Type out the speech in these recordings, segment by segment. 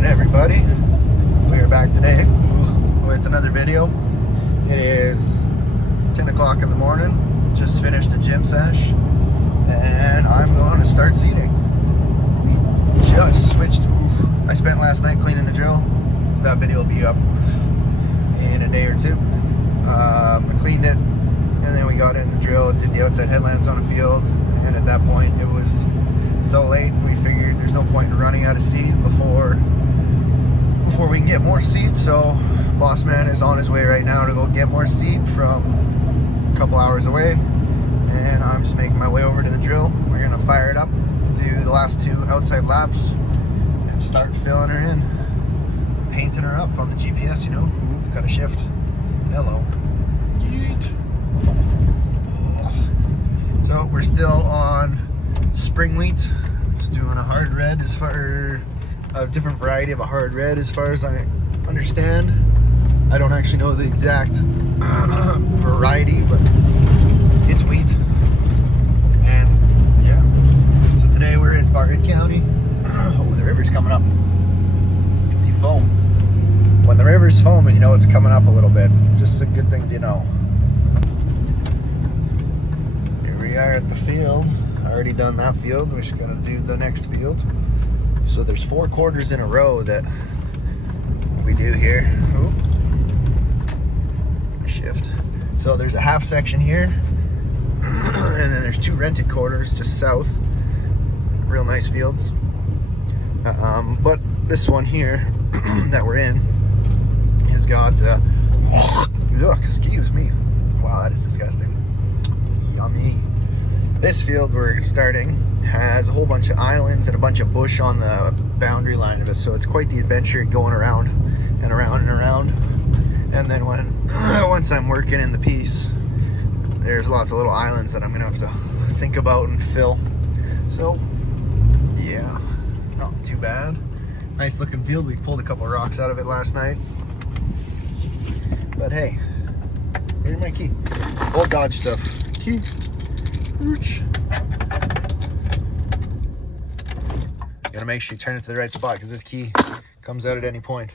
morning, everybody. We are back today with another video. It is 10 o'clock in the morning. Just finished a gym sesh and I'm going to start seeding. We just switched. I spent last night cleaning the drill. That video will be up in a day or two. I cleaned it and then we got in the drill, did the outside headlands on a field, and at that point it was so late we figured there's no point in running out of seed before we can get more seed. So boss man is on his way right now to go get more seed from a couple hours away, and I'm just making my way over to the drill. We're gonna fire it up, do the last 2 outside laps and start filling her in, painting her up on the GPS, you know. Ooh, got a shift. Hello. Yeet. So we're still on spring wheat, just doing a hard red, as far a different variety of a hard red as far as I understand. I don't actually know the exact variety, but it's wheat. And yeah, so today we're in Verheul County. Oh, the river's coming up. You can see foam. When the river's foaming, you know it's coming up a little bit. Just a good thing to know. Here we are at the field. Already done that field. We're just gonna do the next field. So there's 4 quarters in a row that we do here. Ooh. Shift. So there's a half section here, and then there's 2 rented quarters just south. Real nice fields. But this one here that we're in has got excuse me. Wow, that is disgusting. Yummy. This field we're starting has a whole bunch of islands and a bunch of bush on the boundary line of it, so it's quite the adventure going around and around and around. And then once I'm working in the piece, there's lots of little islands that I'm gonna have to think about and fill. So yeah, not too bad. Nice looking field. We pulled a couple of rocks out of it last night, but hey, here's my key. Old Dodge stuff. Key. Ooch. Gotta make sure you turn it to the right spot because this key comes out at any point.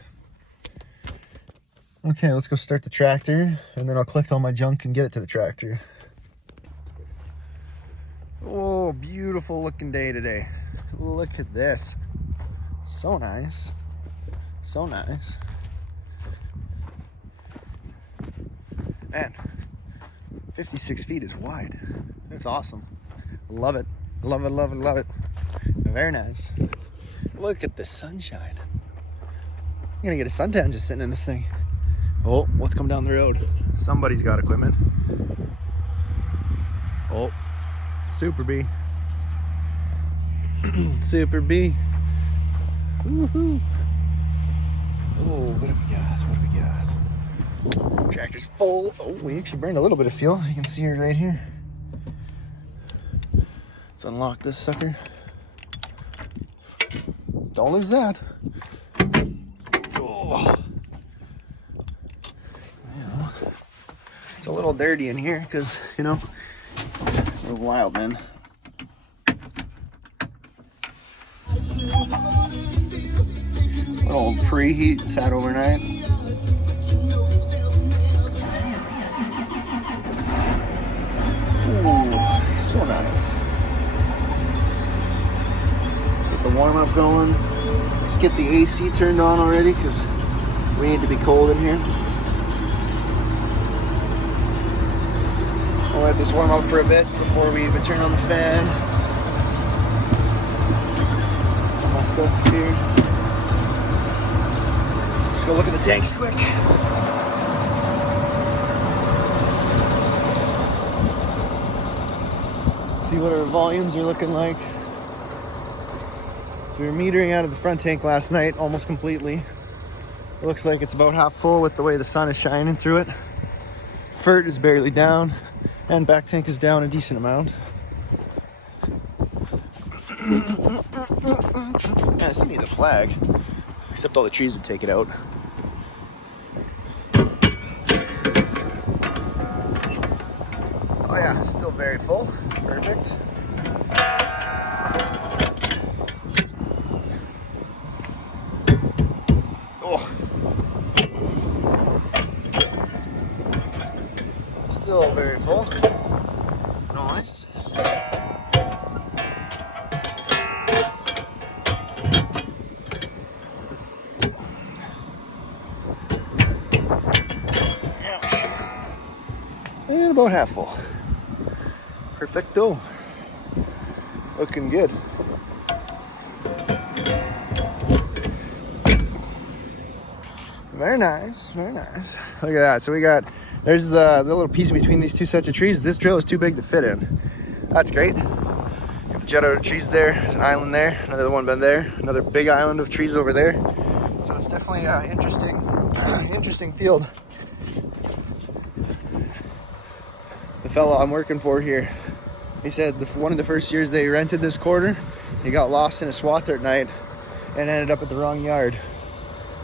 Okay, let's go start the tractor and then I'll collect all my junk and get it to the tractor. Oh, beautiful looking day today. Look at this. So nice. So nice. Man, 56 feet is wide. It's awesome. Love it. Love it, love it, love it. Very nice. Look at the sunshine. I'm gonna get a suntan just sitting in this thing. Oh, what's coming down the road? Somebody's got equipment. Oh, it's a Super B. Super B. Woohoo. Oh, what do we got? What do we got? Tractor's full. Oh, we actually burned a little bit of fuel. You can see it right here. Let's unlock this sucker. Don't lose that. Oh. Yeah. It's a little dirty in here because, you know, we're wild, man. Little preheat, sat overnight. Ooh, so nice. Get the warm up going. Let's get the AC turned on already because we need to be cold in here. I'll let this warm up for a bit before we even turn on the fan. All my stuff here. Let's go look at the tanks quick. See what our volumes are looking like. So we were metering out of the front tank last night almost completely. It looks like it's about half full with the way the sun is shining through it. FERT is barely down, and back tank is down a decent amount. I still need the flag, except all the trees would take it out. Oh yeah, still very full. Perfect. Oh. Still very full. Nice. Ouch. And about half full. Perfecto. Looking good. Very nice, very nice. Look at that. So we got, there's the little piece between these two sets of trees. This drill is too big to fit in. That's great. Jet out of trees there. There's an island there. Another one been there. Another big island of trees over there. So it's definitely an interesting field. The fellow I'm working for here, he said one of the first years they rented this quarter, he got lost in a swather at night and ended up at the wrong yard.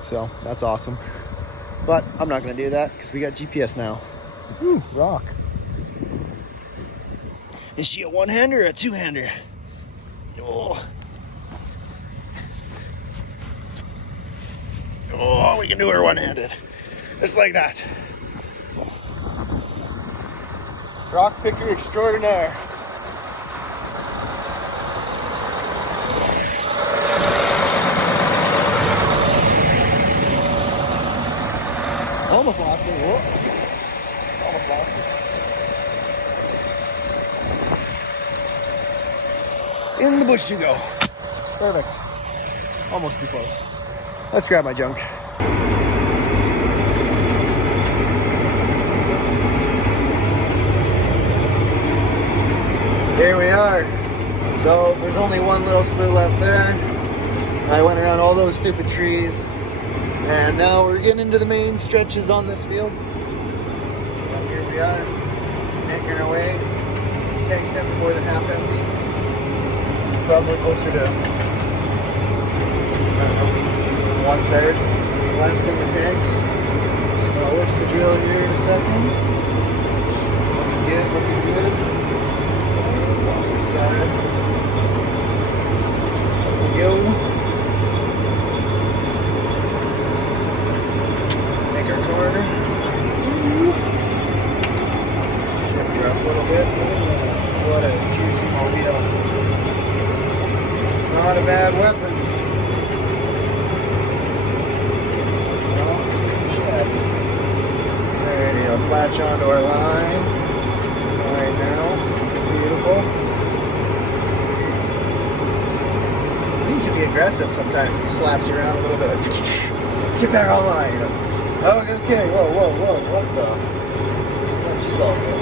So that's awesome. But I'm not gonna do that because we got GPS now. Ooh, rock. Is she a one-hander or a two-hander? Oh. Oh, we can do her one-handed. Just like that. Rock picker extraordinaire. Almost lost it. Whoa. Almost lost it. In the bush you go. Perfect. Almost too close. Let's grab my junk. Here we are. So there's only one little slough left there. I went around all those stupid trees. And now we're getting into the main stretches on this field. And here we are, making our way. Tank's definitely more than half empty. Probably closer to, I don't know, 1/3 left in the tanks. Just gonna lift the drill here in a second. Looking good, looking good. Watch this side. There we go. Corner. Shift her up a little bit. What a juicy mobile. Not a bad weapon. No, it's a good shot. Alrighty, let's latch onto our line. Right now. Beautiful. You can be aggressive sometimes. It slaps you around a little bit. Like, get back online, you know. Oh, okay, whoa, what the? Oh, she's all good.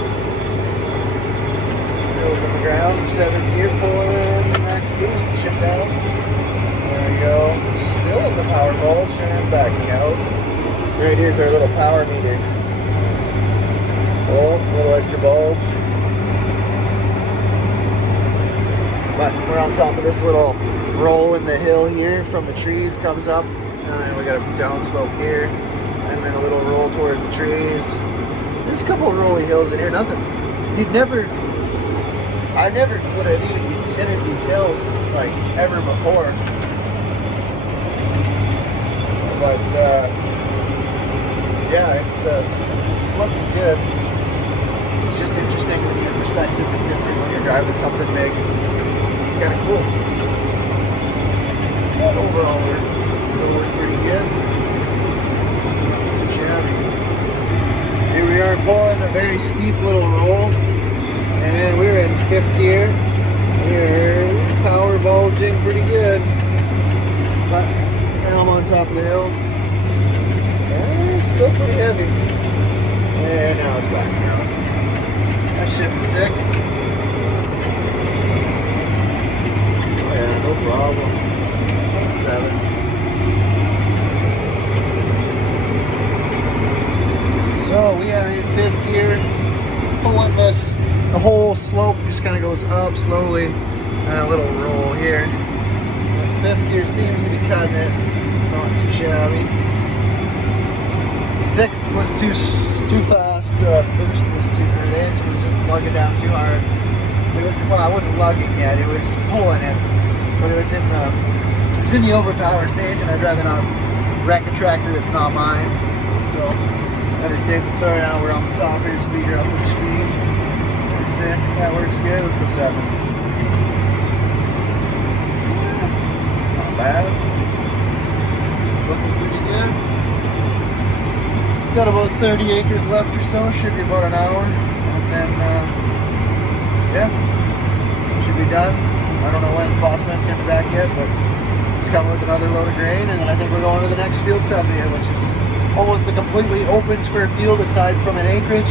Wheels on the ground, 7th gear, pull in, max boost, shift out. There we go. Still in the power bulge and backing out. Right here's our little power meter. Oh, little extra bulge. But we're on top of this little roll in the hill here from the trees, comes up. And we got a down slope here. And then a little roll towards the trees. There's a couple of rolly hills in here, nothing. I never would have even considered these hills, like, ever before. But, yeah, it's looking good. It's just interesting when your perspective is different when you're driving something big. It's kind of cool. But overall, we're doing pretty good. Here we are pulling a very steep little roll, and we're in 5th gear. We're power bulging pretty good, but now I'm on top of the hill. And it's still pretty heavy. And now it's back down. Let's shift to 6. Oh yeah, no problem. 7. So we are in 5th gear, pulling this, the whole slope just kind of goes up slowly, and a little roll here. 5th gear seems to be cutting it, not too shabby. 6th was too fast, boost was too, or the engine was just lugging down too hard. It was, well, I wasn't lugging yet, it was pulling it, but it was in the overpower stage, and I'd rather not wreck a tractor that's not mine. So better safe than sorry. Now we're on the top here, speeder up with speed. 6, that works good. Let's go 7. Not bad. Looking pretty good. Got about 30 acres left or so. Should be about an hour, and then yeah, should be done. I don't know when the boss man's gonna be back yet, but it's coming with another load of grain, and then I think we're going to the next field south of here, which is almost a completely open square field aside from an acreage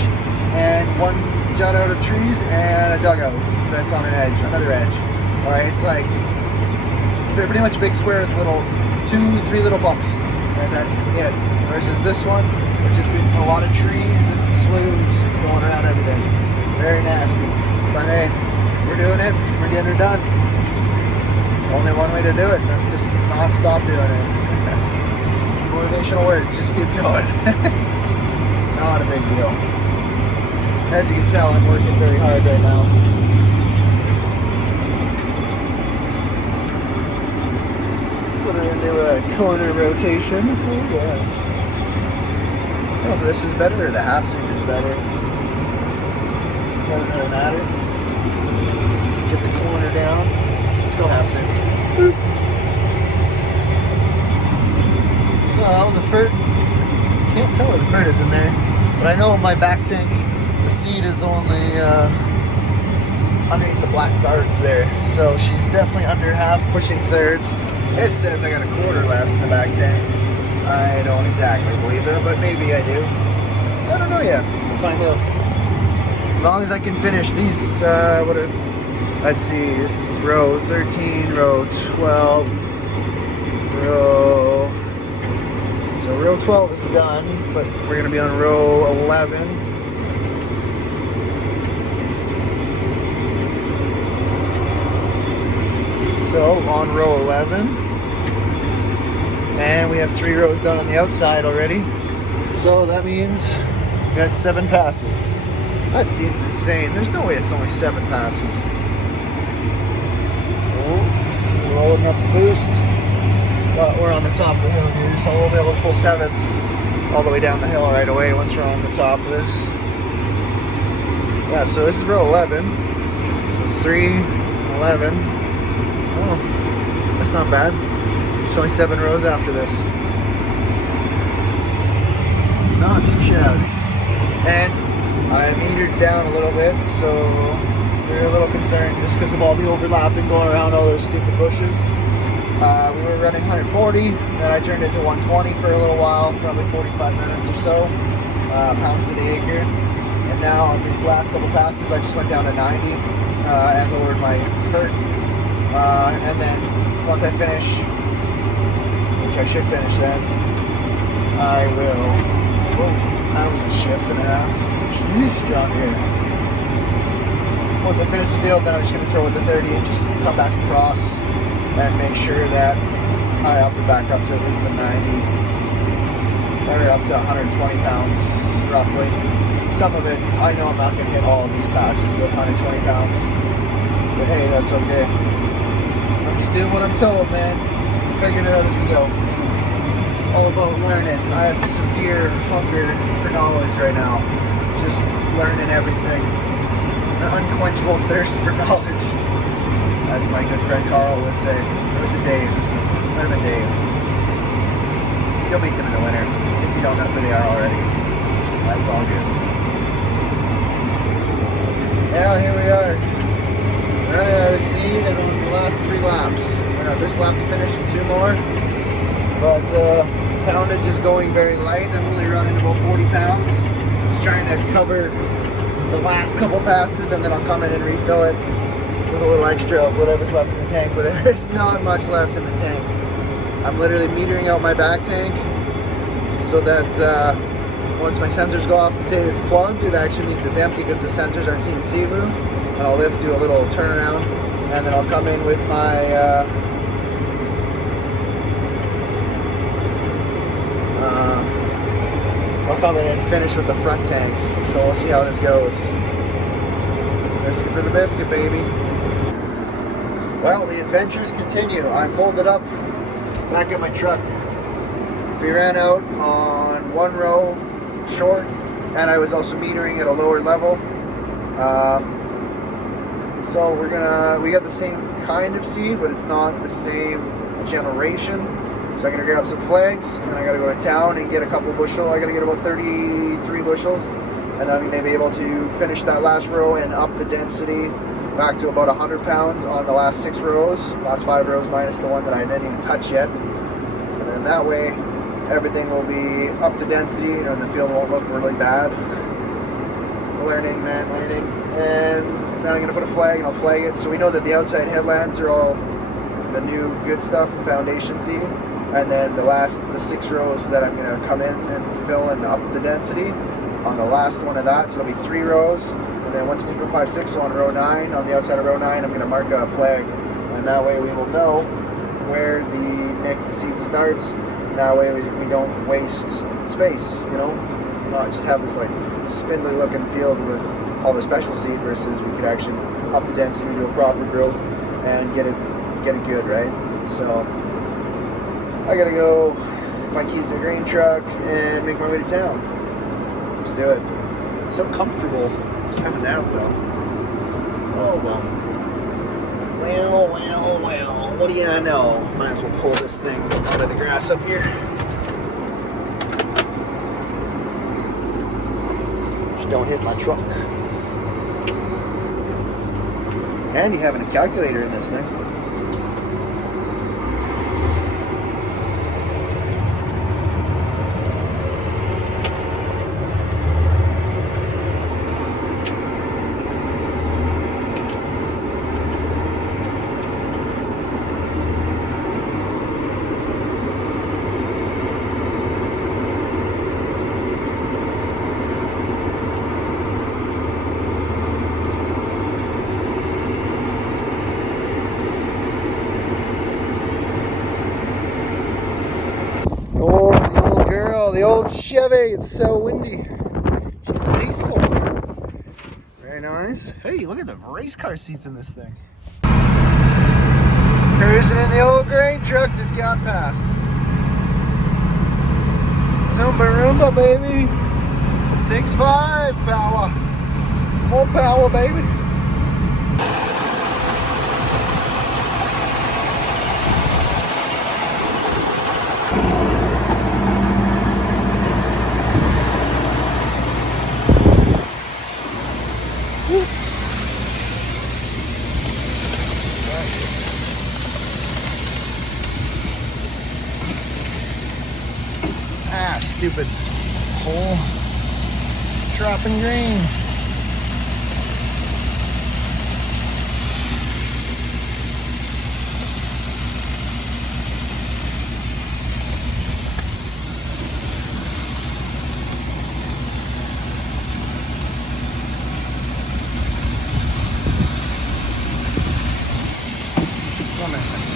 and one jut out of trees and a dugout that's on an edge, another edge. All right, it's like pretty much a big square with little 2-3 little bumps, and that's it. Versus this one, which has been a lot of trees and sloughs going around everything. Very nasty. But hey, we're doing it. We're getting it done. Only one way to do it. That's just not stop doing it. Motivational words. Just keep going. Not a big deal. As you can tell, I'm working very hard right now. Put it into a corner rotation. Oh yeah. I don't know if this is better or the half sync is better. Doesn't really matter. Get the corner down. Let's go half sync. So the fert, can't tell where the fert is in there, but I know my back tank, the seat is only it's underneath the black guards there, so she's definitely under half, pushing thirds. This says I got a quarter left in the back tank. I don't exactly believe it, but maybe I do. I don't know yet. We'll find out. As long as I can finish these, let's see, this is row 13, row 12, so row 12 is done, but we're going to be on row 11. So on row 11, and we have 3 rows done on the outside already. So that means we got 7 passes. That seems insane. There's no way it's only 7 passes. Oh, loading up the boost. But we're on the top of the hill here, so we'll be able to pull 7th all the way down the hill right away once we're on the top of this. Yeah, so this is row 11. So 3, 11. Oh, that's not bad. It's only 7 rows after this. Not too shabby. And I metered down a little bit, so we were a little concerned just because of all the overlapping going around all those stupid bushes. We were running 140, then I turned it to 120 for a little while, probably 45 minutes or so, pounds to the acre. And now on these last couple passes, I just went down to 90 and lowered my fert. And then once I finish, which I should finish then, I will. Whoa, that was a shift and a half. Jeez, strong here. Once I finish the field, then I'm just going to throw it to 30 and just come back across and make sure that I up it back up to at least a 90 or up to 120 pounds roughly. Some of it, I know I'm not going to hit all of these passes with 120 pounds, but hey, that's okay. I'm just doing what I'm told, man. Figuring it out as we go. All about learning. I have severe hunger for knowledge right now. Just learning everything. An unquenchable thirst for knowledge. As my good friend Carl would say. It was a Dave. Might have been Dave. You'll meet them in the winter if you don't know who they are already. That's all good. Yeah, here we are. Running out of seed and on the last 3 laps. We got this lap to finish and 2 more. But poundage is going very light. I'm only running about 40 pounds. Just trying to cover the last couple passes, and then I'll come in and refill it with a little extra of whatever's left in the tank, but there's not much left in the tank. I'm literally metering out my back tank so that once my sensors go off and say it's plugged, it actually means it's empty because the sensors aren't seeing seed move. And I'll lift, do a little turnaround, and then I'll come in with my I'll come in and finish with the front tank. So we'll see how this goes. Biscuit for the biscuit, baby. Well, the adventures continue. I'm folded up back at my truck. We ran out on one row short, and I was also metering at a lower level. So we got the same kind of seed, but it's not the same generation. So I'm gonna grab some flags, and I gotta go to town and get a couple bushel. I gotta get about 33 bushels, and then I'm gonna be able to finish that last row and up the density back to about 100 pounds on the last 6 rows, last 5 rows minus the one that I didn't even touch yet. And then that way, everything will be up to density, and the field won't look really bad. Learning. And then I'm gonna put a flag, and I'll flag it so we know that the outside headlands are all the new good stuff, foundation seed. And then the 6 rows that I'm gonna come in and fill and up the density on the last one of that. So it'll be 3 rows, and then 1, 2, 3, 4, 5, 6. So on row 9, on the outside of row 9, I'm gonna mark a flag, and that way we will know where the next seed starts. That way we don't waste space, not just have this like spindly looking field with all the special seed versus we could actually up the density, do a proper growth, and get it good, right? So I gotta go find keys to a grain truck and make my way to town. Let's do it. So comfortable. Just have a nap though. Oh well. Well. What do you know? Might as well pull this thing out of the grass up here. Just don't hit my truck. And you having a calculator in this thing. The old Chevy, it's so windy. She's a diesel. Very nice. Hey, look at the race car seats in this thing. Cruising in the old grain truck, just got past. Zumba Roomba, baby. 6.5 power. More power, baby. Stupid hole. Dropping green. What am I saying?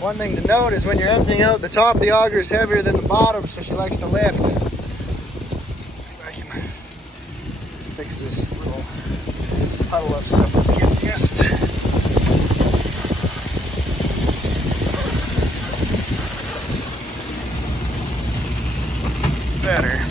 One thing to note is when you're emptying out, the top of the auger is heavier than the bottom, so she likes to lift. Let's see if I can fix this little puddle of stuff that's getting missed. It's better.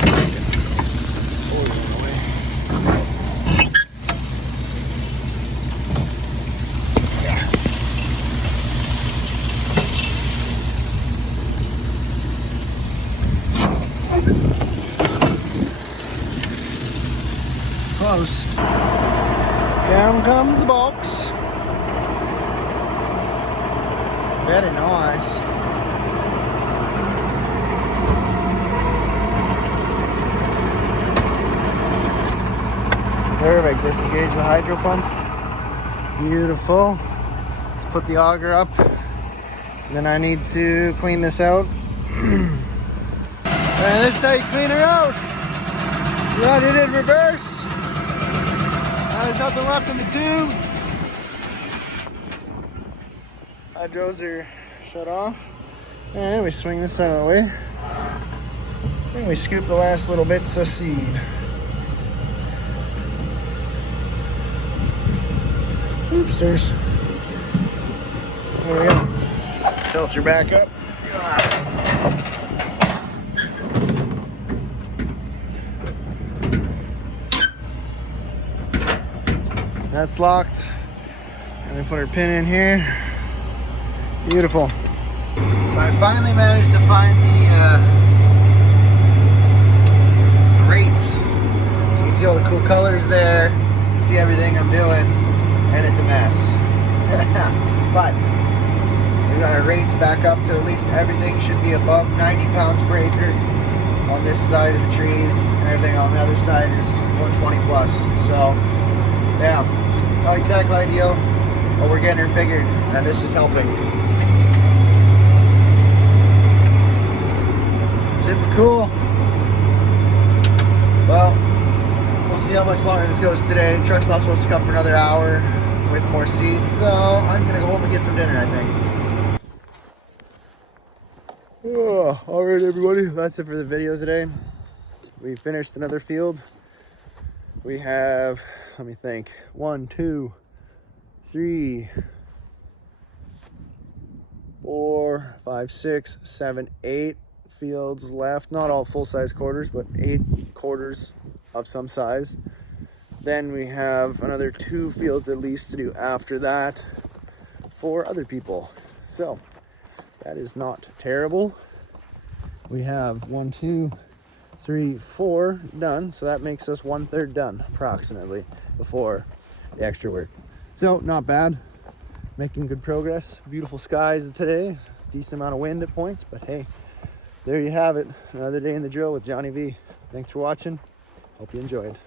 Close. Down comes the box. Very nice. disengage the hydro pump. Beautiful. Let's put the auger up. Then I need to clean this out. And this is how you clean her out. You run it in reverse. There's nothing left in the tube. Hydros are shut off. And we swing this out of the way. And we scoop the last little bits of seed. Oopsters. There we go. Tilt her back up. That's locked. And we put our pin in here. Beautiful. So I finally managed to find the grates. You can see all the cool colors there. You see everything I'm doing, and it's a mess. But we got our rates back up to at least everything should be above 90 pounds per acre on this side of the trees, and everything on the other side is 120 plus. So yeah, not exactly ideal, but we're getting her figured, and this is helping. Super cool. Well, we'll see how much longer this goes today. The truck's not supposed to come for another hour with more seeds, so I'm gonna go home and get some dinner, I think. Oh, all right, everybody, that's it for the video today. We finished another field. We have, let me think, 1, 2, 3, 4, 5, 6, 7, 8 fields left. Not all full-size quarters, but 8 quarters of some size. Then we have another 2 fields at least to do after that for other people. So that is not terrible. We have 1, 2, 3, 4 done, so that makes us 1/3 done approximately before the extra work. So not bad, making good progress. Beautiful skies today, decent amount of wind at points, but hey, there you have it. Another day in the drill with Johnny V. Thanks for watching. Hope you enjoyed.